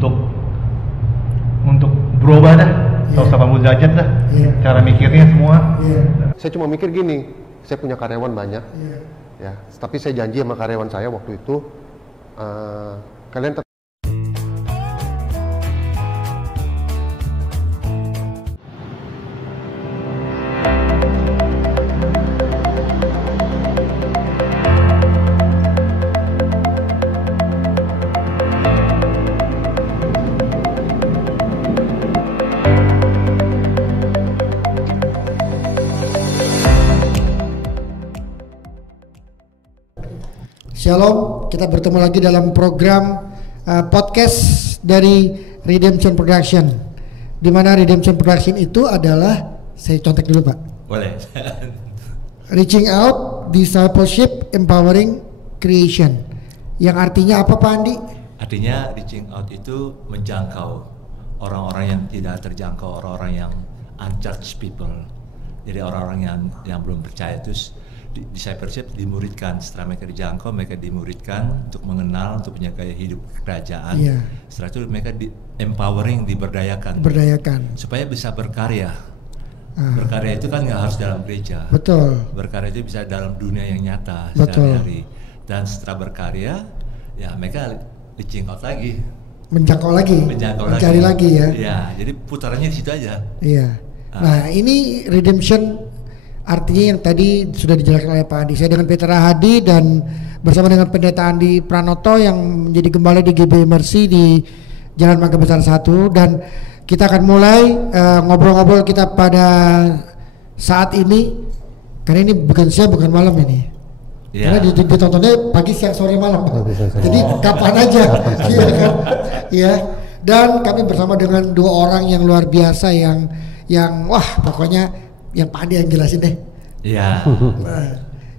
untuk berubah dah, 180 derajat dah, cara mikirnya semua. Saya cuma mikir gini, saya punya karyawan banyak, ya, tapi saya janji sama karyawan saya waktu itu, kalian Shalom, kita bertemu lagi dalam program podcast dari Redemption Production. Di mana Redemption Production itu adalah, saya contek dulu Pak. Boleh. Reaching out, discipleship, empowering, creation. Yang artinya apa Pak Andi? Artinya reaching out itu menjangkau orang-orang yang tidak terjangkau, orang-orang yang unchurched people. Jadi orang-orang yang belum percaya, terus discipleship dimuridkan. Setelah mereka dijangkau, mereka dimuridkan untuk mengenal, untuk punya gaya hidup kerajaan. Setelah itu mereka empowering, diberdayakan supaya bisa berkarya. Berkarya itu kan nggak harus dalam gereja. Betul. Berkarya itu bisa dalam dunia yang nyata sehari-hari. Dan setelah berkarya, ya mereka reaching out lagi, menjangkau lagi, mencari lagi ya. Ya, jadi putarannya di situ aja. Iya. Nah, ini redemption artinya yang tadi sudah dijelaskan oleh Pak Andi. Saya dengan Peter Rahadi dan bersama dengan Pendeta Andi Pranoto yang menjadi gembala di GB Mercy di Jalan Mangga Besar 1, dan kita akan mulai ngobrol-ngobrol kita pada saat ini, karena ini bukan siang bukan malam ini. Karena ditontonnya pagi, siang, sore, malam. Jadi kapan aja. Iya kan? Ya. Dan kami bersama dengan dua orang yang luar biasa yang wah pokoknya yang Pak Andi yang jelasin deh. Iya.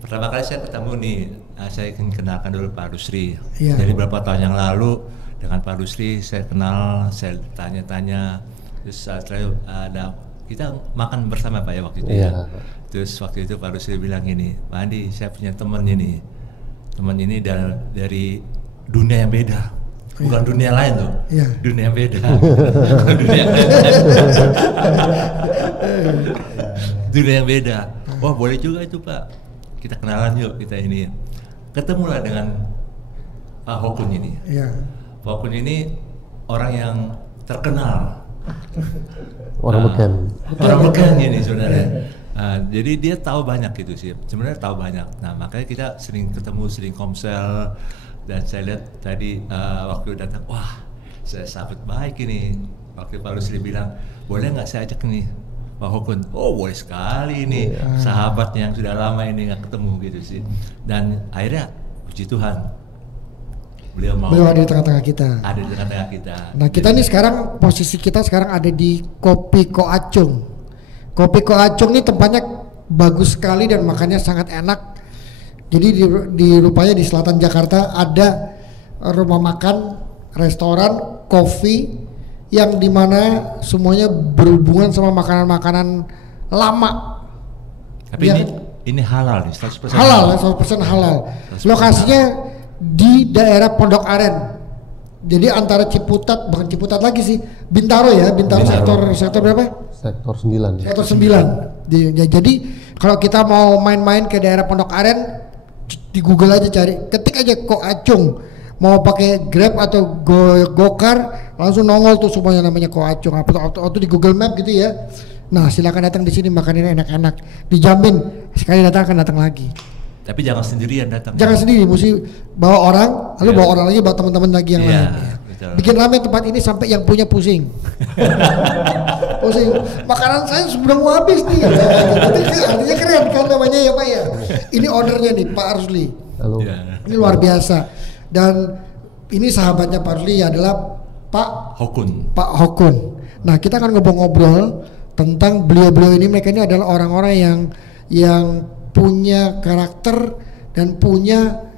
Pertama kali saya ketemu nih, saya ingin kenalkan dulu Pak Rusri. Dari beberapa tahun yang lalu dengan Pak Rusri saya kenal, saya tanya-tanya, terus setelah ada kita makan bersama Pak ya waktu itu. Terus waktu itu Pak Rusri bilang gini, Pak Andi saya punya teman ini dari dunia yang beda. Bukan dunia lain tuh, dunia yang beda. Dunia yang beda. Wah boleh juga itu Pak, kita kenalan yuk, kita ini. Ketemulah dengan Pak Hokun ini. Pak Hokun ini orang yang terkenal. orang beken ini sebenarnya. Jadi dia tahu banyak gitu sih, sebenarnya tahu banyak. Nah makanya kita sering ketemu, sering komsel. Dan saya lihat tadi waktu datang, wah saya sambut baik ini. Waktu Pak Rusli bilang, boleh nggak saya ajak nih Pak Hokun? Oh boleh sekali ini, sahabatnya yang sudah lama ini nggak ketemu gitu sih. Dan akhirnya puji Tuhan, beliau ada di tengah-tengah kita. Ada di tengah-tengah kita. Nah kita nih sekarang, posisi kita sekarang ada di Kopi Ko Acung. Kopi Ko Acung ini tempatnya bagus sekali dan makannya sangat enak. Jadi di rupanya di selatan Jakarta ada rumah makan, restoran, kopi yang dimana semuanya berhubungan sama makanan-makanan lama. Tapi ini halal nih, 100% halal. 100% halal. Lokasinya di daerah Pondok Aren. Jadi antara Ciputat, bukan Ciputat lagi sih, Bintaro ya, Bintaro. Sektor berapa? Sektor 9. Sektor 9. Jadi kalau kita mau main-main ke daerah Pondok Aren, di Google aja cari, ketik aja Ko Acung, mau pakai Grab atau Gokar, langsung nongol tuh semuanya namanya Ko Acung. Atau di Google Map gitu ya. Nah silakan datang di sini, makanannya enak-enak, dijamin sekali datang akan datang lagi. Tapi jangan sendirian datang. Jangan sendiri, mesti bawa orang, lalu bawa orang lagi, bawa teman-teman lagi yang lain. Betul. Bikin rame tempat ini sampai yang punya pusing. Pusing. Makanan saya sudah mau habis nih. Artinya keren kan namanya ya Pak ya. Ini ordernya nih Pak Rusli. Halo. Ini luar biasa. Dan ini sahabatnya Pak Rusli adalah Pak Hokun. Nah kita akan ngobrol-ngobrol tentang beliau-beliau ini. Mereka ini adalah orang-orang yang punya karakter dan punya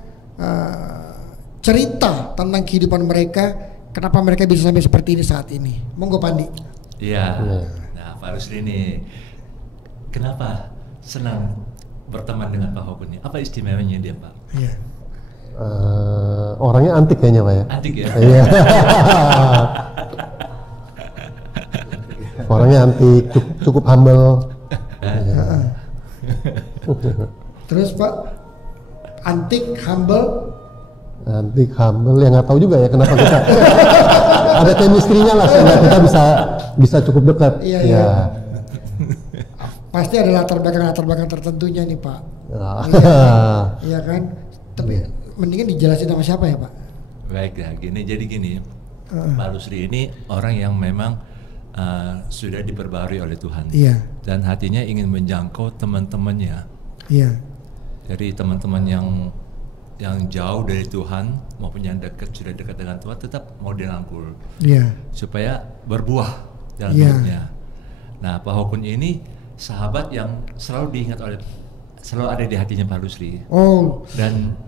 cerita tentang kehidupan mereka. Kenapa mereka bisa sampai seperti ini saat ini? Monggo Pandi. Iya. Nah Pak Rusli ini kenapa senang berteman dengan Pak Hokun ini? Apa istimewanya dia Pak? Orangnya antik kayaknya Pak ya. Antik ya. Iya. Orangnya antik, cukup humble. Terus Pak, antik, humble. Antik, humble, ya nggak tahu juga ya kenapa kita ada chemistry-nya lah sehingga kita bisa cukup dekat. Iya, ya. iya. Pasti ada latar belakang tertentunya nih Pak. Iya kan? Tapi mendingan dijelasin sama siapa ya Pak? Baik ya, jadi gini, Pak Lusri ini orang yang memang sudah diperbarui oleh Tuhan. Iya. Dan hatinya ingin menjangkau teman-temannya. Iya. Jadi teman-teman yang jauh dari Tuhan maupun yang sudah dekat dengan Tuhan tetap mau dirangkul. Iya. Supaya berbuah dalam Iya. hidupnya. Nah, Pak Hokun ini sahabat yang selalu ada di hatinya Pak Lusri. Oh. Dan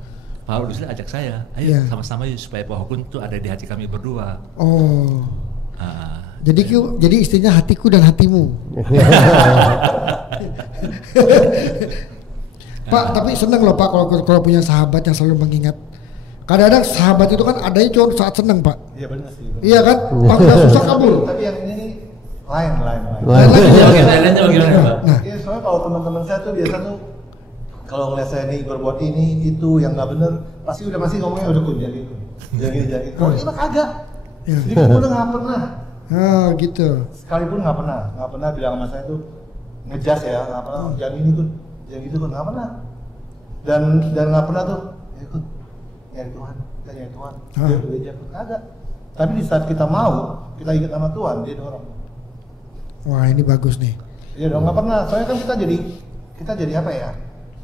Pak Lusri ajak saya, ayo Iya. sama-sama yuk supaya Pak Hokun tuh ada di hati kami berdua. Oh. Jadi istrinya hatiku dan hatimu. Pak, tapi seneng loh Pak kalau punya sahabat yang selalu mengingat. Kadang-kadang sahabat itu kan adanya cuma saat seneng Pak. Iya benar sih. Iya kan? Pak udah susah kabul. Tapi yang ini lain. Lainnya bagaimana Pak? Nah, Iya, soalnya kalau teman-teman saya tuh biasa tuh kalau ngeliat saya nih berbuat ini itu yang nggak bener, pasti ngomongnya udah kun jangan gitu. Kalau ini mah kagak. Ya. Jadi udah nggak pernah. oh gitu. Sekalipun nggak pernah bilang sama saya tuh ngejas ya, nggak pernah jangan ini kun, jangan gitu kun, nggak pernah. Dan nggak pernah tuh, ya kun, nyari Tuhan, kita nyari Tuhan, dia gereja kun, kagak. Tapi di saat kita mau, kita ingat sama Tuhan, dia dorong. Wah ini bagus nih. Iya dong, nggak pernah. Soalnya kan kita jadi apa ya?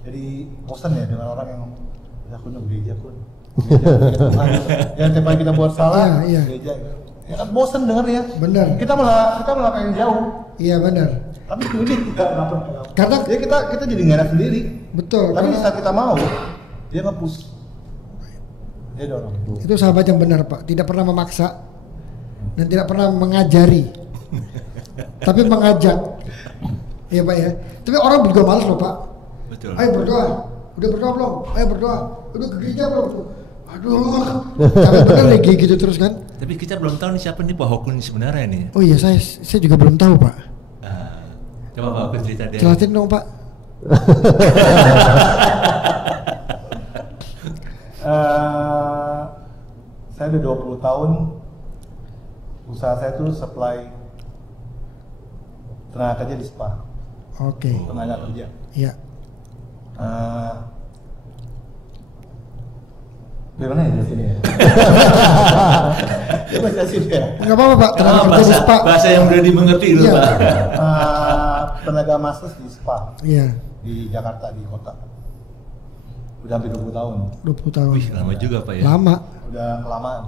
Jadi bosan ya dengan orang yang ya kun gereja kun. Yang tiap kali kita buat salah, Iya. gereja. Ya kan bosan denger ya. Bener. Kita malah pengen jauh. Iya benar. Tapi ini nggak pernah. Karena Ya kita jadi nggak enak sendiri. betul. Tapi di karena saat kita mau, dia nge-push. Dia dorong. itu sahabat yang benar Pak. Tidak pernah memaksa dan tidak pernah mengajari. Tapi mengajak. Iya Pak ya. Tapi orang juga malas loh Pak. Betul. Ayo berdoa. Udah berdoa belum? Ayo berdoa. Udah ke gereja belum? Aduh. Tapi benar lagi gitu terus kan? Tapi kita belum tahu nih siapa nih Pak Hokun sebenarnya nih. Oh iya saya juga belum tahu Pak. Coba Pak Hokun cerita deh. Jelasin dong Pak. Saya udah 20 tahun usaha saya tuh supply tenaga kerja di spa, Oke. tenaga kerja. Iya. Gimana ya di sini ya? Coba jelasin ya. Enggak apa-apa Pak. Tenaga kerja di spa. Bahasa yang mudah dimengerti dulu Iya. Pak. Tenaga massage di spa Iya. di Jakarta di kota. Udah hampir 20 tahun. 20 tahun. Wih, lama juga Pak ya. Lama. Udah kelamaan.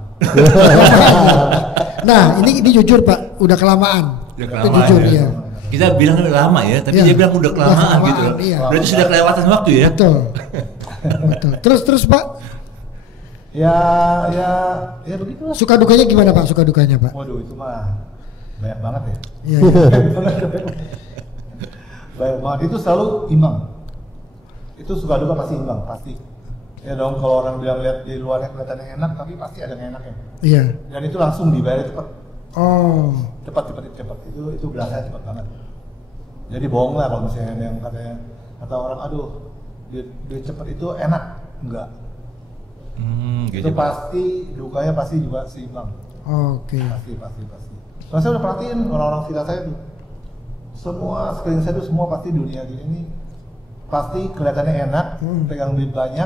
Nah, ini jujur Pak, udah kelamaan. Udah Itu kelamaan jujur ya. ya. Kita bilang lama ya, tapi Iya. dia bilang udah kelamaan Kelamaan, gitu. iya. Berarti sudah kelewatan waktu ya. Betul. Betul. Terus Pak, Ya begitulah. suka dukanya gimana Pak? Suka dukanya Pak? Waduh itu mah banyak banget ya. Iya. Iya. Banyak banget, itu selalu imbang. Itu suka duka pasti imbang, pasti. Ya dong, kalau orang bilang lihat di luarnya kelihatan yang enak, tapi pasti ada yang enaknya. Iya. Dan itu langsung dibayar cepat. Oh. Cepat. Itu berasanya cepat banget. Jadi bohong lah kalau misalnya ada yang kata orang, aduh, duit cepat itu enak. Enggak. Gitu Itu Pak. pasti, dukanya pasti juga seimbang. Oke. Pasti. Soalnya saya udah perhatiin orang-orang sekitar saya tuh. Semua sekeliling saya tuh semua pasti dunia ini pasti kelihatannya enak, pegang duit banyak,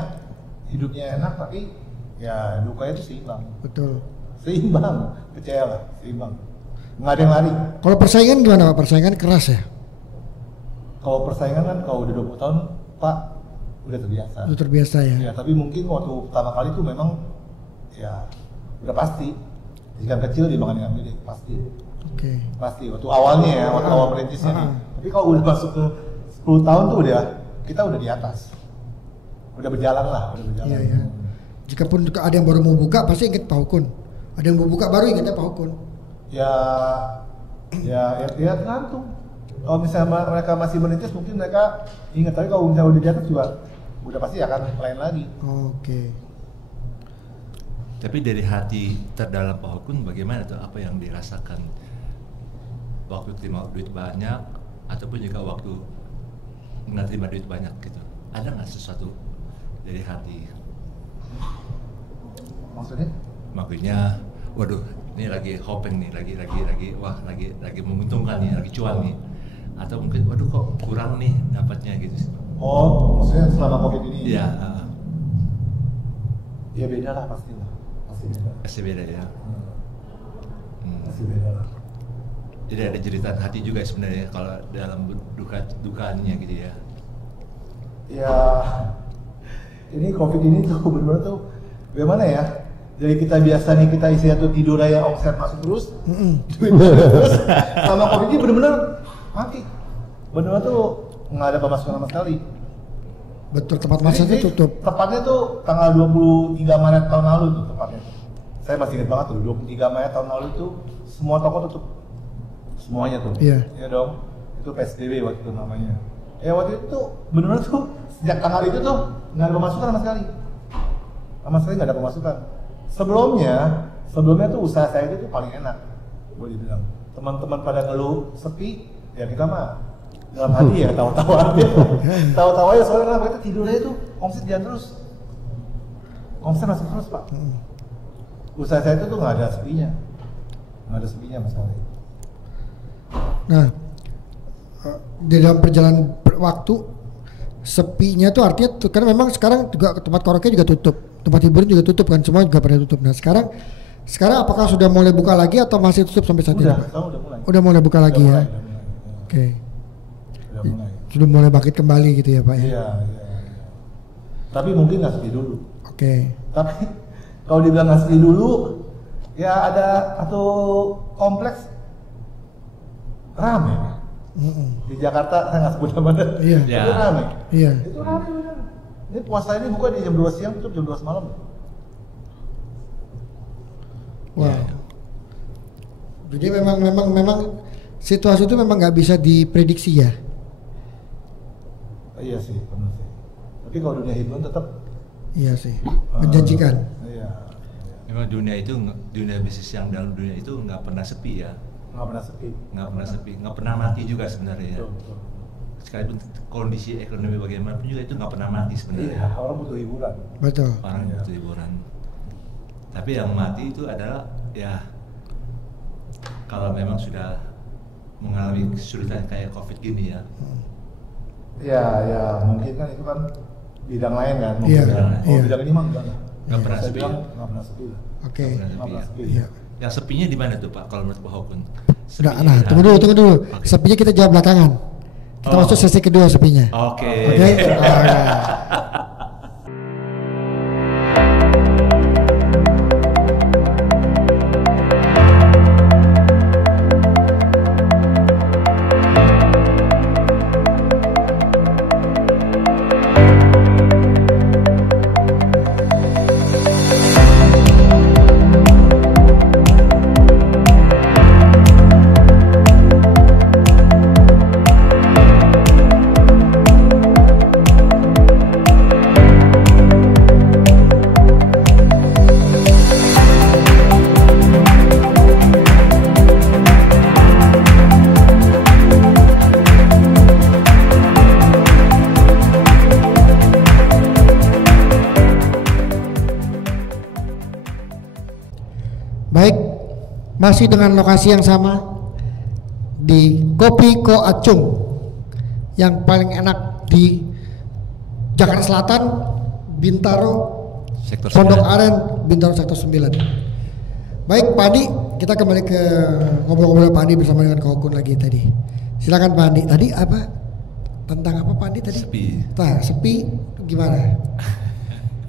hidupnya enak, tapi ya dukanya itu seimbang. Betul. Seimbang, percayalah, seimbang. Nggak ada yang lari. Kalau persaingan gimana Pak? Persaingan keras ya? Kalau persaingan kan kalau udah 20 tahun, Pak, udah terbiasa. Itu terbiasa ya? Ya, tapi mungkin waktu pertama kali itu memang ya udah pasti. Ikan kecil dimakan ikan gede, pasti. Oke. Pasti waktu awalnya ya, waktu awal merintisnya nih. Tapi kalau udah masuk ke 10 tahun tuh kita udah di atas. Udah berjalan lah, udah berjalan. Iya ya. Jikapun ada yang baru mau buka pasti inget Pak Hokun. Ada yang mau buka baru ingetnya Pak Hokun. Ya tergantung. Kalau misalnya mereka masih merintis mungkin mereka ingat, tapi kalau misalnya udah di atas juga udah pasti akan lain lagi. Oke. Tapi dari hati terdalam Pak Hokun bagaimana tuh, apa yang dirasakan waktu terima duit banyak ataupun juga waktu nggak terima duit banyak gitu? Ada nggak sesuatu dari hati? Maksudnya, waduh, ini lagi hoping nih, lagi menguntungkan nih, lagi cuan nih, atau mungkin waduh kok kurang nih dapatnya gitu. Oh, maksudnya selama COVID ini? Iya. Ya beda lah pasti beda. Pasti beda ya. Pasti beda lah. Jadi ada jeritan hati juga sebenarnya kalau dalam dukanya gitu ya. Ya, ini COVID ini tuh benar-benar tuh bagaimana ya? Jadi kita biasa nih kita isinya tuh tidur aja omset masuk terus, duit terus. Sama COVID ini benar-benar mati. Benar-benar tuh nggak ada pemasukan sama sekali. Betul, tempat masaknya tutup. Tepatnya tuh tanggal 23 Maret tahun lalu tuh tepatnya. Saya masih ingat banget tuh 23 Maret tahun lalu tuh semua toko tutup. Semuanya tuh. Iya. Iya dong. Itu PSBB waktu itu namanya. Ya waktu itu tuh benar-benar tuh sejak tanggal itu tuh nggak ada pemasukan sama sekali. Sama sekali nggak ada pemasukan. Sebelumnya tuh usaha saya itu tuh paling enak. Boleh dibilang. Teman-teman pada ngeluh sepi, ya kita mah dalam hati ya tawa-tawa aja. Tawa-tawa aja soalnya kenapa kita tidur aja tuh omset jalan terus. Omset masuk terus Pak. Usaha saya itu tuh nggak ada sepinya. Nggak ada sepinya Mas Ali. Nah, di dalam perjalanan waktu sepinya tuh artinya tuh, karena memang sekarang juga tempat karaoke juga tutup, tempat hiburan juga tutup kan, semua juga pada tutup. Nah sekarang apakah sudah mulai buka lagi atau masih tutup sampai saat ini? Udah mulai. Udah mulai buka lagi ya. Oke. Mulai. Sudah mulai bangkit kembali gitu ya Pak ya. Iya. Tapi mungkin nggak sepi dulu. Oke. Tapi kalau dibilang nggak sepi dulu, ya ada satu kompleks rame. Di Jakarta saya nggak sebut namanya. Iya. Itu rame. Iya. Itu rame benar. Ini puasa ini buka di jam 2 siang, tutup jam 12 malam. Wow. Ya. Jadi memang situasi itu memang nggak bisa diprediksi ya. Iya sih, benar sih. Tapi kalau dunia hiburan tetap Iya sih. Menjanjikan. Iya. Memang dunia bisnis yang dalam dunia itu nggak pernah sepi ya. Nggak pernah sepi. Nggak pernah mati juga sebenarnya ya. Betul. Sekalipun kondisi ekonomi bagaimanapun juga itu nggak pernah mati sebenarnya. Iya, orang butuh hiburan. Betul. Orang Iya. butuh hiburan. Tapi yang mati itu adalah ya kalau memang sudah mengalami kesulitan kayak COVID gini ya. Ya mungkin kan itu kan bidang lain kan. Iya, iya. Bidang ini mah enggak. Nggak pernah Saya sepi. bilang nggak pernah sepi lah. Oke. Nggak pernah Nggak pernah sepi sepi. Iya. Yang sepinya di mana tuh Pak kalau menurut Pak Hokun? Nah, tunggu dulu. Oke. Sepinya kita jawab belakangan. Kita masuk sesi kedua sepinya. Oke. Oke. Baik, masih dengan lokasi yang sama di Kopi Ko Acung yang paling enak di Jakarta Selatan, Bintaro, Sektor Pondok 9. Aren, Bintaro Sektor 9. Baik Pak Andi, kita kembali ke ngobrol-ngobrol Pak Andi bersama dengan Kak Hokun lagi tadi. Silakan Pak Andi, tadi apa? Tentang apa Pak Andi tadi? Sepi. Nah, sepi gimana?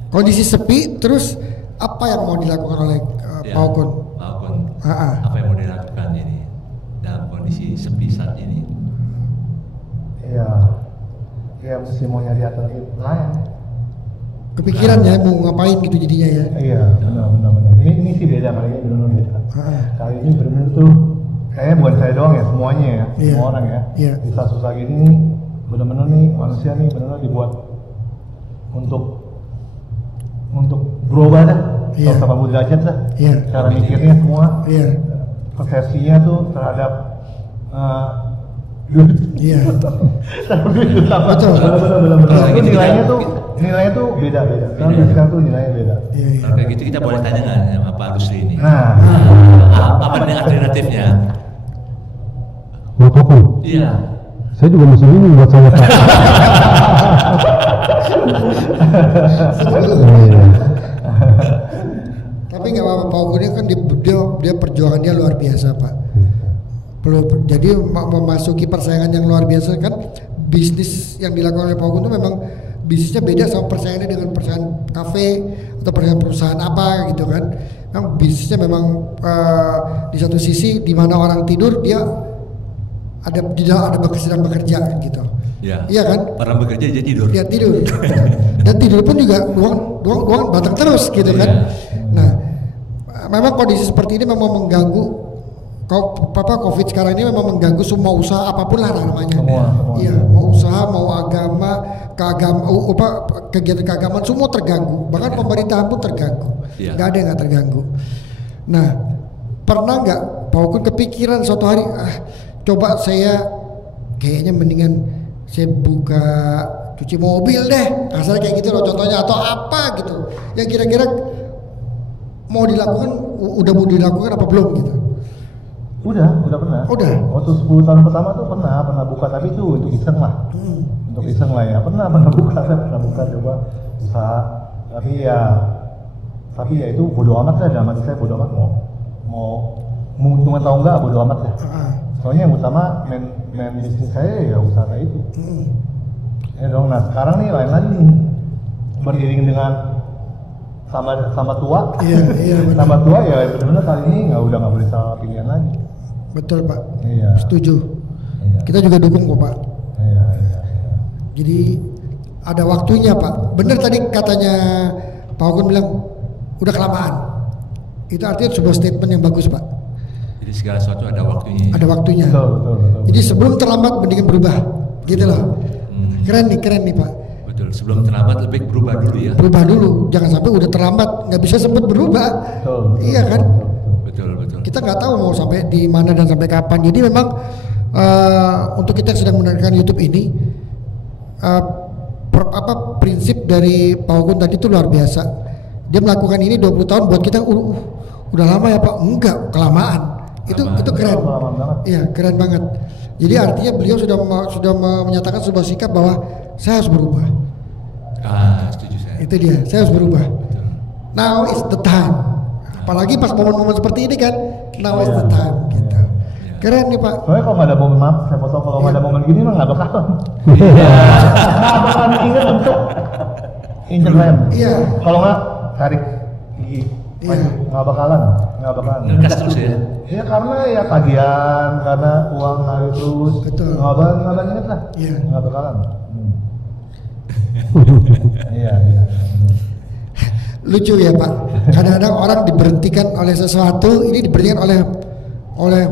Kondisi sepi, terus apa yang mau dilakukan oleh Ya, Pak Hokun? Pak Hokun, Ah. apa yang mau dilakukan ini dalam kondisi sepi saat ini? Iya, mesti mau nyari alternatif lain. Kepikiran ya mau ngapain gitu jadinya ya? Iya, benar. Ini sih beda kali ini, benar beda. Kali ini benar tuh, kayaknya bukan saya doang ya, semuanya ya, Iya. semua orang ya. Iya. Di saat susah gini nih, benar-benar nih manusia nih benar-benar dibuat untuk berubah dah. Iya. 180 derajat lah. Iya. Cara mikirnya semua. Iya. Persepsinya tuh terhadap duit. Iya. Betul. Benar. Itu nilainya tuh beda. Sekarang tuh nilainya beda. Iya. Nah, kayak gitu kita boleh tanya nggak sama Pak Rusli ini? Nah, Apa nih alternatifnya? Buat aku, Iya. saya juga masih bingung buat saya Pak. Iya. Tapi nggak apa-apa, Pak Ogun ini kan dia perjuangannya luar biasa Pak. Jadi memasuki persaingan yang luar biasa kan, bisnis yang dilakukan oleh Pak Ogun itu memang bisnisnya beda sama persaingannya dengan persaingan kafe atau persaingan perusahaan apa gitu kan. Memang bisnisnya memang di satu sisi di mana orang tidur dia ada sedang bekerja gitu. Ya. Iya kan? Orang bekerja jadi tidur. Dia tidur. Dan tidur pun juga doang batang terus gitu kan. Nah, memang kondisi seperti ini memang mengganggu. Covid sekarang ini memang mengganggu semua usaha apapun lah namanya. Semua. Iya, mau usaha, mau agama, kegiatan keagamaan semua terganggu. Bahkan pemerintahan pun terganggu. Iya. Nggak ada yang nggak terganggu. Nah, pernah nggak Pak Ogun kepikiran suatu hari, coba saya kayaknya mendingan saya buka cuci mobil deh, kasarnya kayak gitu loh contohnya, atau apa gitu yang kira-kira mau dilakukan apa belum gitu? udah pernah. Udah. Waktu 10 tahun pertama tuh pernah buka, tapi itu untuk iseng lah. Untuk iseng lah ya. Pernah buka coba usaha. Tapi ya itu bodo amat lah, dalam hati saya bodo amat, mau menguntungkan atau enggak bodo amat ya. Soalnya yang utama main bisnis saya ya usaha saya itu. Ya dong. Nah sekarang nih lain lagi nih, beriring dengan sama tua. Iya. Sama tua ya benar-benar kali ini nggak boleh salah pilihan lagi. Betul Pak. Iya. Setuju. Iya. Kita juga dukung kok Pak. Iya. Jadi ada waktunya Pak. Bener tadi katanya Pak Ogun bilang udah kelamaan. Itu artinya sebuah statement yang bagus Pak. Jadi segala sesuatu ada waktunya. Ada waktunya. Betul. Jadi sebelum terlambat mendingan berubah. Gitu loh. Keren nih Pak. Betul. Sebelum terlambat lebih berubah dulu ya. Berubah dulu. Jangan sampai udah terlambat nggak bisa sempat berubah. Betul. Iya kan? Betul. Kita nggak tahu mau sampai di mana dan sampai kapan. Jadi memang untuk kita yang sedang mendengarkan YouTube ini, prinsip dari Pak Ogun tadi itu luar biasa. Dia melakukan ini 20 tahun buat kita udah lama ya Pak? Enggak, kelamaan. Itu keren. Iya, keren banget. Jadi artinya beliau sudah menyatakan sebuah sikap bahwa saya harus berubah. Setuju saya. Itu dia, saya harus berubah. Now is the time. Apalagi pas momen-momen seperti ini kan, now is the time gitu. Keren nih Pak. Soalnya kalau nggak ada momen, maaf saya potong, kalau nggak ada momen gini mah nggak bakalan. Nggak bakalan inget untuk injek rem. Iya. Kalau nggak tarik gigi, Iya. nggak bakalan. Ngegas terus ya. Iya karena ya tagihan, karena uang ngalir terus. Betul. Nggak bakalan inget lah. Iya. Nggak bakalan. Iya. Lucu ya Pak. Kadang-kadang orang diberhentikan oleh sesuatu, ini diberhentikan oleh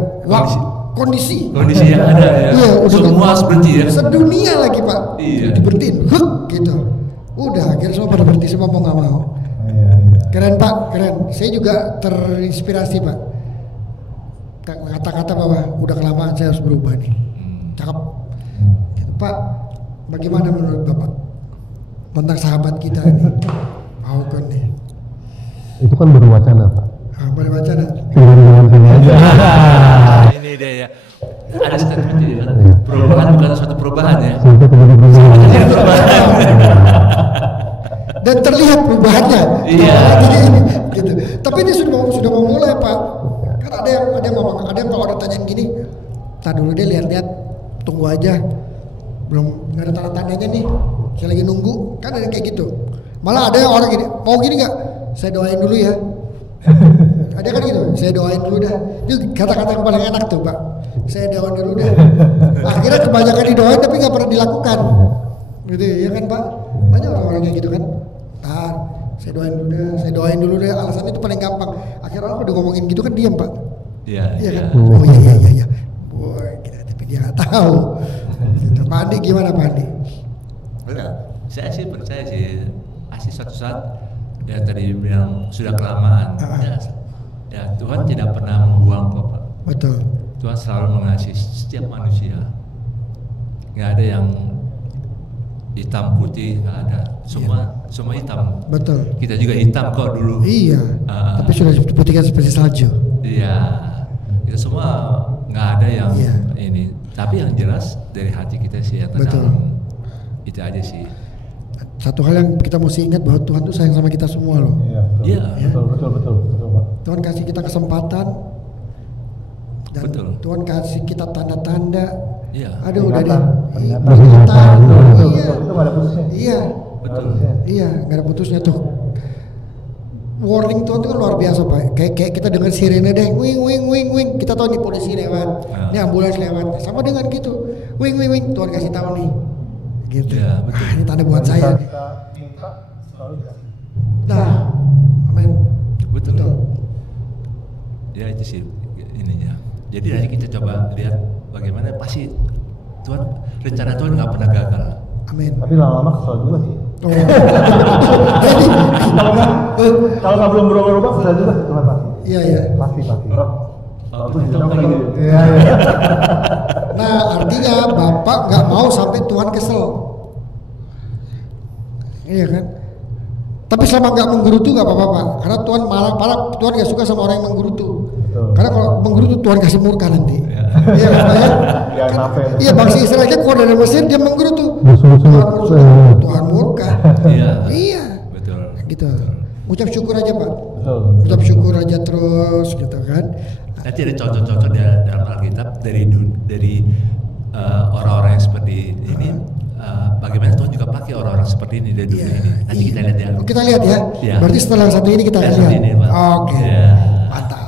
kondisi. Kondisi yang ada ya. Iya, Semua harus berhenti ya. Sedunia lagi Pak. Iya. Diberhentiin, gitu. Udah akhirnya semua pada berhenti, semua mau nggak mau. Iya. Keren Pak, keren. Saya juga terinspirasi Pak. Kata-kata bahwa udah kelamaan saya harus berubah nih. Cakep. Gitu, Pak, bagaimana menurut Bapak tentang sahabat kita ini? Pak Ogun nih. Itu kan baru wacana Pak. Boleh baca dah. Tinggal aja. Ini dia ya. Ada statement ini kan. Perubahan bukan suatu perubahan ya. Sampai terjadi perubahan. Dan terlihat perubahannya. Iya. Gitu. Tapi ini sudah mau mulai Pak. Kan ada yang ngomong, ada yang kalau ada tanyain gini, tar dulu deh lihat-lihat, tunggu aja. Belum nggak ada tanda-tandanya nih. Saya lagi nunggu. Kan ada yang kayak gitu. Malah ada yang orang gini, mau gini nggak? Saya doain dulu ya. Ada kan gitu, saya doain dulu dah. Itu kata-kata yang paling enak tuh Pak. Saya doain dulu dah. Akhirnya kebanyakan didoain tapi nggak pernah dilakukan. Gitu ya kan Pak? Banyak orang-orang kayak gitu kan. Saya doain dulu deh. Alasannya itu paling gampang. Akhirnya orang udah ngomongin gitu kan diam Pak. Iya. Iya kan? Oh iya. Boy, tapi dia nggak tahu. Gitu. Pak Andi gimana Pak Andi? Saya sih percaya sih, pasti suatu saat ya tadi bilang sudah kelamaan. Ya Tuhan tidak pernah membuang kok Pak. Betul. Tuhan selalu mengasihi setiap manusia. Nggak ada yang hitam putih, nggak ada. Semua hitam. Betul. Kita juga hitam kok dulu. Iya. Tapi sudah diputihkan seperti salju. Iya. Itu semua nggak ada yang Iya. ini. Tapi yang jelas dari hati kita sih yang Betul. terdalam. Itu aja sih. Satu hal yang kita mesti ingat bahwa Tuhan tuh sayang sama kita semua loh. Iya. Betul Pak. Tuhan kasih kita kesempatan dan Betul. Tuhan kasih kita tanda-tanda. Iya. Aduh udah deh. Peringatan. Betul, Iya. itu nggak ada putusnya. Iya. Betul. Iya, nggak ada putusnya tuh. Warning Tuhan itu kan luar biasa Pak. Kayak kita dengar sirene deh, wing wing wing wing. Kita tahu nih polisi lewat, ini ambulans lewat. Sama dengan gitu, wing wing wing. Tuhan kasih tahu nih, gitu. Iya, betul. Ini tanda buat saya. nih. Kita minta selalu dikasih. Nah, amin. Betul. Ya itu sih ininya. Jadi nanti kita coba lihat bagaimana pasti Tuhan, rencana Tuhan nggak pernah gagal. Amin. Tapi lama-lama kesel juga sih. Oh. Kalau nggak belum berubah-ubah kesel juga Tuhan pasti. Iya iya. Pasti. Aku betul. dibilang Lagi. gitu. Iya. Nah, artinya Bapak nggak mau sampai Tuhan kesel. Iya kan? Tapi selama nggak menggerutu nggak apa-apa Pak. Karena Tuhan marah, Tuhan nggak suka sama orang yang menggerutu. Betul. Karena kalau menggerutu Tuhan kasih murka nanti. Iya kan Pak ya? Ya sampai. Iya bangsa Israel aja keluar dari Mesir dia menggerutu. Tuhan murka. Iya. Iya. Betul. Gitu. Ucap syukur aja Pak. Betul. Ucap syukur aja terus gitu kan. Nanti ada contoh-contoh dalam Alkitab dari orang-orang yang seperti ini. Bagaimana Tuhan juga pakai orang-orang seperti ini dari dunia ini. Nanti kita lihat ya. Kita lihat ya. Iya. Berarti setelah yang satu ini kita akan Yang lihat. satu ini, Pak. Oke. Iya. Mantap.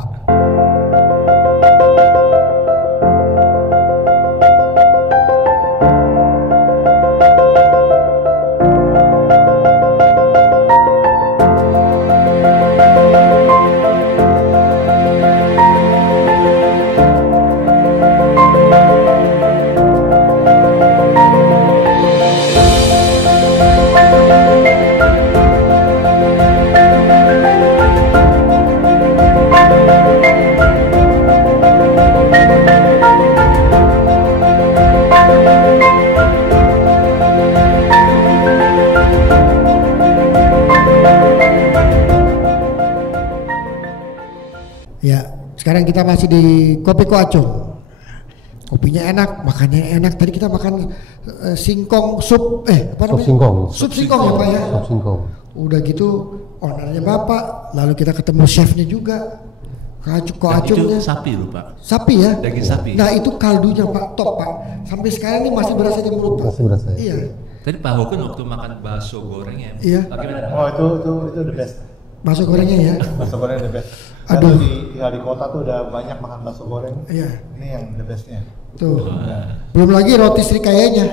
Ya, sekarang kita masih di Kopi Ko Acung. Kopinya enak, makannya enak. Tadi kita makan singkong sup, apa namanya? singkong. Sup singkong ya Pak ya. Sop singkong. Udah gitu ownernya Bapak, lalu kita ketemu chefnya juga. Ko Dan itu Acungnya. sapi loh Pak. Sapi ya? Daging sapi. Nah itu kaldunya Pak, top Pak. Sampai sekarang ini masih berasa di mulut Pak. Masih berasa ya? Iya. Tadi Pak Hukun waktu makan bakso gorengnya. Iya. Bagaimana? Oh itu the best. Bakso gorengnya ya. Bakso goreng the best. Aduh. Aduh. Tinggal di kota tuh udah banyak makan bakso goreng. Iya. Ini yang the bestnya. Tuh. Belum lagi roti srikayanya.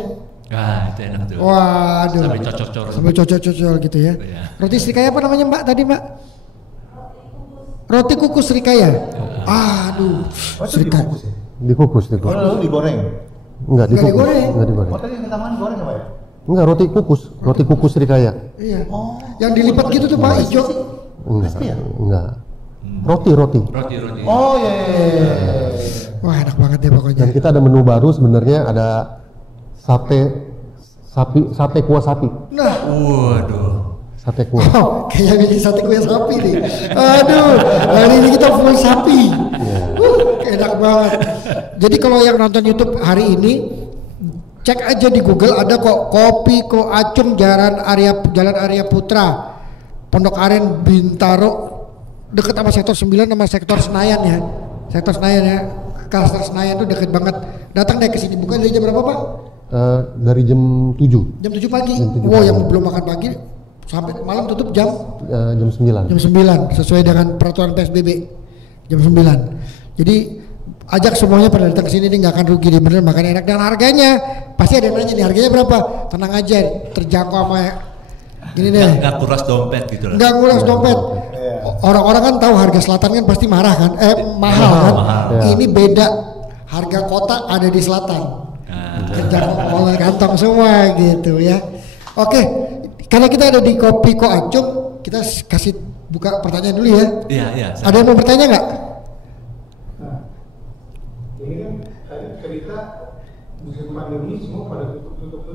Ah, itu enak tuh. Waduh. Sampai cocok-cocok. Sampai cocok-cocok gitu ya. Iya. Roti srikaya apa namanya Mbak tadi Mbak? Roti kukus srikaya. Aduh. Oh itu dikukus ya? Dikukus. Oh lalu digoreng? Enggak dikukus. digoreng. Enggak digoreng. Oh tadi yang kita makan goreng apa ya? Enggak, roti kukus Srikaya. Iya. Oh. Yang dilipat gitu tuh Pak hijau. Enggak. Roti. Roti. Oh iya. Wah enak banget deh pokoknya. Dan kita ada menu baru sebenarnya, ada sate kuah sapi. Nah, Waduh. Sate kuah. oh, kayak bikin sate kue sapi nih. Aduh, hari ini kita full sapi. Enak banget. Jadi kalau yang nonton YouTube hari ini, cek aja di Google ada kok Kopi Ko Acung Jalan Arya Putra, Pondok Aren Bintaro, deket sama sektor 9 sama sektor Senayan ya. Sektor Senayan ya. Klaster Senayan tuh deket banget. Datang deh ke sini. Buka dari jam berapa Pak? Dari jam 7. Jam 7 pagi. Jam 7 Wow, pagi. yang belum makan pagi sampai malam tutup jam Jam 9. jam 9 sesuai dengan peraturan PSBB jam 9. Jadi ajak semuanya pada datang ke sini, nih nggak akan rugi, di bener makan enak dan harganya pasti ada yang nanya nih harganya berapa. Tenang aja, terjangkau sama gini deh. Nggak kuras dompet gitu lah. Nggak nguras dompet. Orang-orang kan tahu harga selatan kan pasti marah kan, mahal kan. Ya. Ini beda, harga kota ada di selatan. Terjangkau oleh kantong semua gitu ya. Oke, karena kita ada di Kopi Ko Acung, kita kasih buka pertanyaan dulu ya. Iya. Ada yang mau bertanya nggak? Nah, ini kan tadi cerita musim pandemi semua pada tutup.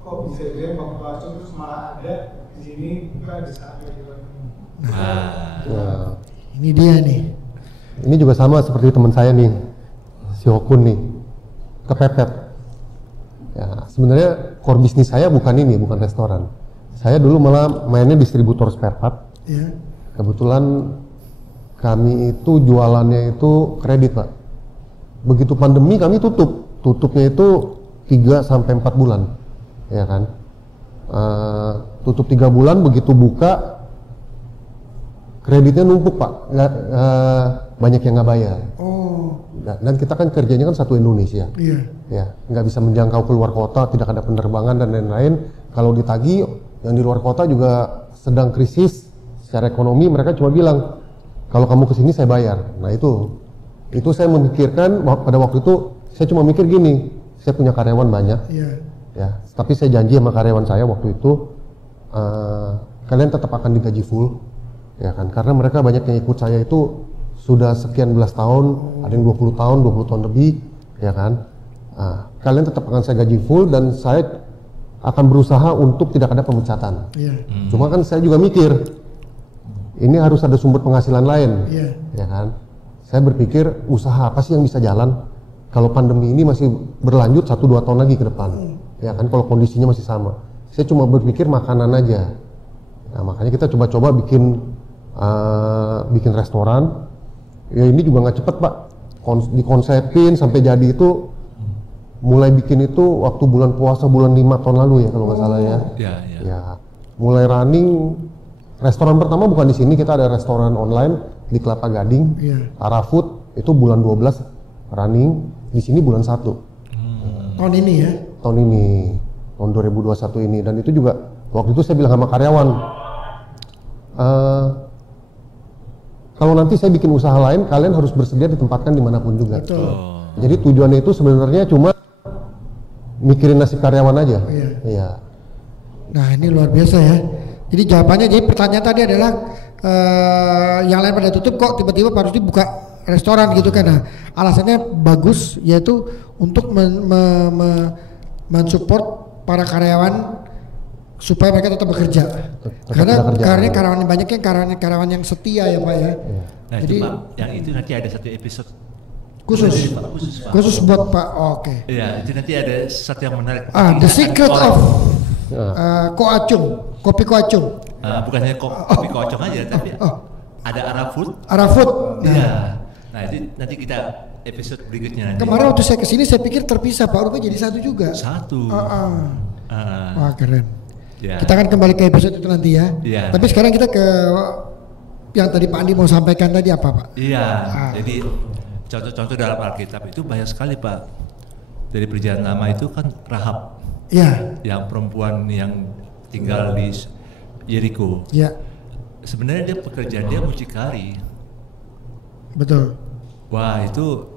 Kok bisa jadi Bapak terus malah ada di sini bukan di sana gitu. Ya. Ini dia nih. Ini juga sama seperti teman saya nih, si Okun nih, kepepet. Ya, sebenarnya core bisnis saya bukan ini, bukan restoran. Saya dulu malah mainnya distributor spare part. Ya. Kebetulan kami itu jualannya itu kredit, Pak. Begitu pandemi kami tutup. Tutupnya itu 3 sampai 4 bulan. Ya kan? Tutup 3 bulan, begitu buka kreditnya numpuk, Pak. Banyak yang nggak bayar. Oh. Dan kita kan kerjanya kan satu Indonesia. Iya. Ya, nggak bisa menjangkau keluar kota, tidak ada penerbangan dan lain-lain. Kalau ditagih, yang di luar kota juga sedang krisis secara ekonomi, mereka cuma bilang, kalau kamu kesini saya bayar. Nah itu saya memikirkan pada waktu itu, saya cuma mikir gini, saya punya karyawan banyak, ya, tapi saya janji sama karyawan saya waktu itu, kalian tetap akan digaji full, ya kan, karena mereka banyak yang ikut saya itu sudah sekian belas tahun, ada yang 20 tahun lebih, ya kan. Kalian tetap akan saya gaji full dan saya akan berusaha untuk tidak ada pemecatan. Cuma kan saya juga mikir, ini harus ada sumber penghasilan lain, ya kan. Saya berpikir usaha apa sih yang bisa jalan kalau pandemi ini masih berlanjut 1-2 tahun lagi ke depan, ya kan, kalau kondisinya masih sama. Saya cuma berpikir makanan aja. Nah, makanya kita coba-coba bikin restoran. Ya ini juga nggak cepet, Pak. Dikonsepin sampai jadi itu, mulai bikin itu waktu bulan puasa bulan 5 tahun lalu ya kalau nggak salah ya. Ya. Mulai running restoran pertama bukan di sini, kita ada restoran online di Kelapa Gading, Arafood itu bulan 12 running, di sini bulan 1. Tahun ini ya? Tahun ini, tahun 2021 ini, dan itu juga waktu itu saya bilang sama karyawan, kalau nanti saya bikin usaha lain, kalian harus bersedia ditempatkan dimanapun juga. Betul. Jadi tujuannya itu sebenarnya cuma mikirin nasib karyawan aja. Iya. Nah ini luar biasa ya. Jadi jawabannya, jadi pertanyaan tadi adalah yang lain pada tutup kok tiba-tiba harus dibuka restoran gitu kan. Nah alasannya bagus, yaitu untuk mensupport para karyawan supaya mereka tetap bekerja. Karena karyawan banyak yang karyawan yang setia ya Pak ya. Nah, jadi yang itu nanti ada satu episode khusus buat Pak. Oke. Iya, itu nanti ada satu yang menarik. The Secret of kopi Koacung. Bukan hanya kopi Koacung aja, tapi ada Arafood. Iya. Nah, itu nanti kita episode berikutnya nanti. Kemarin waktu saya kesini saya pikir terpisah, Pak, rupanya jadi satu juga. Wah keren. Ya. Kita akan kembali ke episode itu nanti ya. Tapi sekarang kita ke yang tadi Pak Andi mau sampaikan tadi apa Pak? Iya. Jadi contoh-contoh dalam Alkitab itu banyak sekali Pak. Dari perjanjian lama itu kan Rahab. Iya. Yang perempuan yang tinggal di Yeriko. Iya. Sebenarnya dia pekerjaan dia mucikari. Betul. Wah itu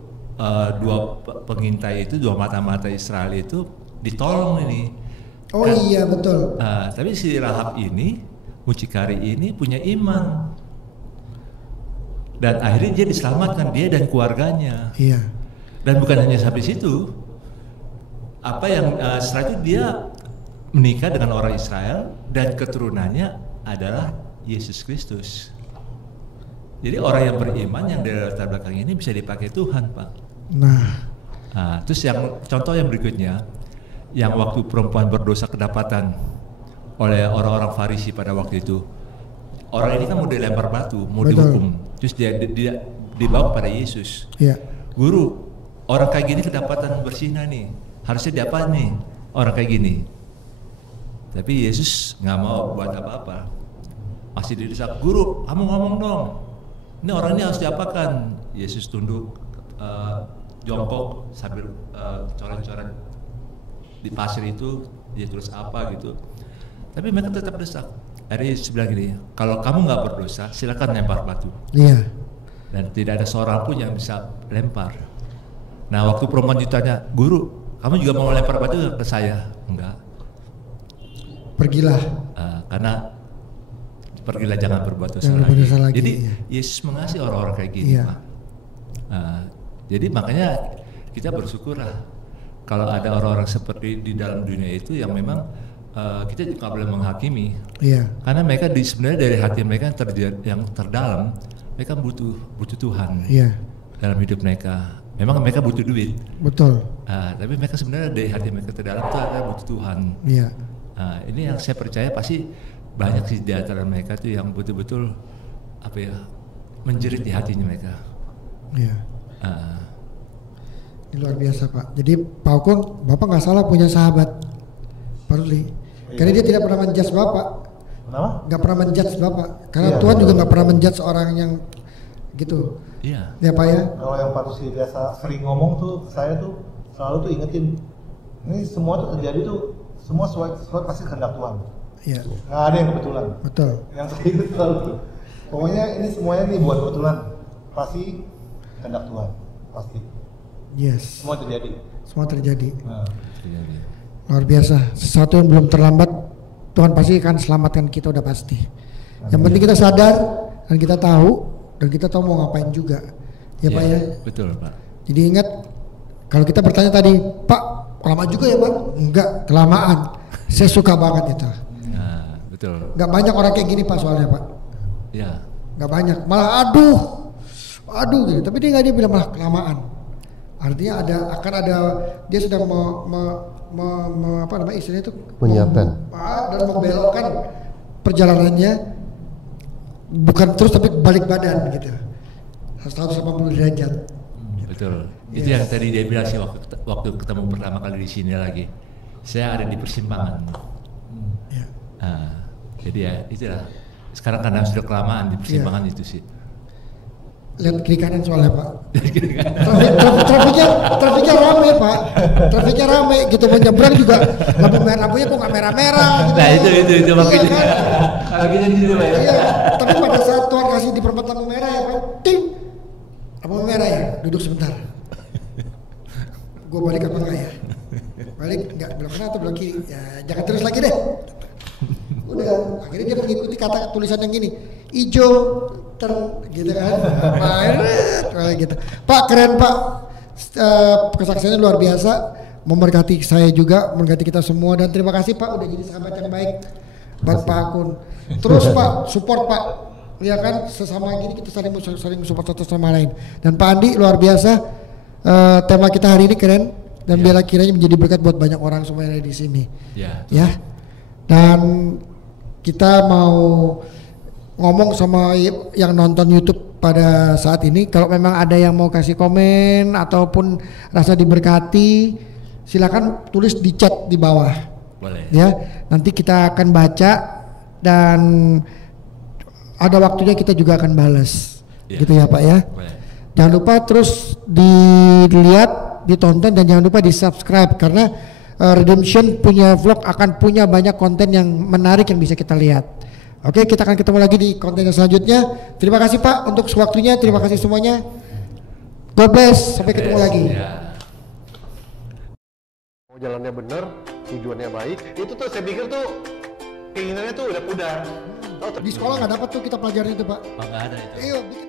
dua pengintai itu, dua mata-mata Israel itu ditolong ini. Oh kan, iya betul. Tapi si Rahab ini, mucikari ini punya iman. Dan akhirnya dia diselamatkan, dia dan keluarganya. Iya. Dan bukan hanya sampai situ. Setelah itu dia menikah dengan orang Israel dan keturunannya adalah Yesus Kristus. Jadi orang yang beriman yang dari latar belakang ini bisa dipakai Tuhan, Pak. Terus yang contoh yang berikutnya, yang waktu perempuan berdosa kedapatan oleh orang-orang Farisi pada waktu itu, orang ini kan mau dilempar batu, mau dihukum, terus dia dibawa pada Yesus. Guru, orang kayak gini kedapatan berzina nih, harusnya diapain nih orang kayak gini? Tapi Yesus nggak mau buat apa-apa, masih didesak, guru, kamu ngomong dong, ini orang ini harus diapakan? Yesus tunduk, jongkok sambil coret-coret di pasir itu, dia tulis apa gitu. Tapi mereka tetap desak. Akhirnya Yesus bilang gini, kalau kamu nggak berdosa, silakan lempar batu. Iya. Dan tidak ada seorang pun yang bisa lempar. Nah waktu perempuan ditanya, guru, kamu juga mau lempar batu ke saya? Enggak. Pergilah. Karena pergilah jangan berbuat dosa Jangan lagi. berdosa lagi, Jadi iya. Yesus mengasihi orang-orang kayak gini, Iya. Pak. Jadi makanya kita bersyukurlah kalau ada orang-orang seperti di dalam dunia itu yang memang kita juga nggak boleh menghakimi, Iya. karena mereka sebenarnya dari hati mereka yang terdalam, mereka butuh Tuhan Iya. dalam hidup mereka. Memang mereka butuh duit, Betul. tapi mereka sebenarnya dari hati mereka terdalam itu adalah butuh Tuhan. Iya. Ini yang saya percaya pasti banyak sih di antara mereka tuh yang betul-betul menjerit di hatinya mereka. Iya. Ah, Ini luar biasa Pak. Jadi Pak Okon, Bapak nggak salah punya sahabat, Pak Ruli. Karena dia tidak pernah menjudge Bapak. Kenapa? Nggak pernah menjudge Bapak. Karena Iya, Tuhan juga betul. nggak pernah menjudge orang yang gitu. iya. Ya Pak ya. Kalau yang Pak Rusli biasa sering ngomong tuh, saya tuh selalu tuh ingetin, ini semua tuh terjadi tuh, semua sesuai pasti kehendak Tuhan. Iya. Nggak ada yang kebetulan. Betul. Yang saya ingat selalu tuh. Pokoknya ini semuanya nih buat kebetulan, pasti kehendak Tuhan, pasti. Yes. Semua terjadi. Semua terjadi. Nah, Terjadi. Luar biasa. Sesuatu yang belum terlambat, Tuhan pasti akan selamatkan kita, udah pasti. Yang penting kita sadar dan kita tahu dan kita tahu mau ngapain juga. Ya Pak ya. Betul Pak. Jadi ingat, kalau kita bertanya tadi, Pak lama juga ya Pak? Enggak, kelamaan. Saya suka banget itu. Nah, betul. Enggak banyak orang kayak gini Pak soalnya Pak. Ya. Enggak banyak, malah aduh gitu. Tapi dia bilang malah kelamaan. Artinya akan ada dia sudah apa namanya istilahnya itu Menyiapkan. dan membelokkan perjalanannya, bukan terus tapi balik badan gitu. 180 derajat. Betul. Itu yang tadi dia bilang sih waktu ketemu pertama kali di sini lagi. Saya ada di persimpangan. Ya. Jadi ya itulah. Sekarang karena sudah kelamaan di persimpangan itu sih. Lihat kiri kanan soalnya Pak. Trafiknya rame Pak. Trafiknya rame gitu, mau nyebrang juga lampunya kok nggak merah-merah gitu. Nah itu makanya. Iya, kan? Kalau kita di situ Pak ya. Iya, tapi pada saat Tuhan kasih di perempatan lampu merah ya Pak, ting, lampu merah ya, duduk sebentar. Gue balik apa enggak ya? Balik enggak, belok kanan atau belok kiri? Ya jangan terus lagi deh. Udah, akhirnya dia mengikuti kata tulisan yang gini, hijau gitu kan, kayak gitu. Pak keren Pak, kesaksiannya luar biasa, memberkati saya juga, memberkati kita semua, dan terima kasih Pak udah jadi sahabat yang baik buat Pak Akun. Terus Pak support Pak, ya kan, sesama gini kita saling support satu sama lain. Dan Pak Andi luar biasa, tema kita hari ini keren dan biar kiranya menjadi berkat buat banyak orang semua yang ada di sini. Ya. Dan kita mau ngomong sama yang nonton YouTube pada saat ini, kalau memang ada yang mau kasih komen ataupun rasa diberkati, silakan tulis di chat di bawah. Boleh. Ya, nanti kita akan baca dan ada waktunya kita juga akan balas. Ya. Gitu ya Pak ya. Boleh. Jangan lupa terus dilihat, ditonton, dan jangan lupa di subscribe karena Redemption punya vlog akan punya banyak konten yang menarik yang bisa kita lihat. Oke, kita akan ketemu lagi di konten yang selanjutnya. Terima kasih Pak untuk waktunya, terima kasih semuanya. God bless, sampai ketemu lagi. Ya. Mau jalannya benar, tujuannya baik, itu tuh saya pikir tuh keinginannya tuh udah pudar. Di sekolah nggak dapat tuh kita pelajaran itu Pak. Nggak ada itu. Ayo bikin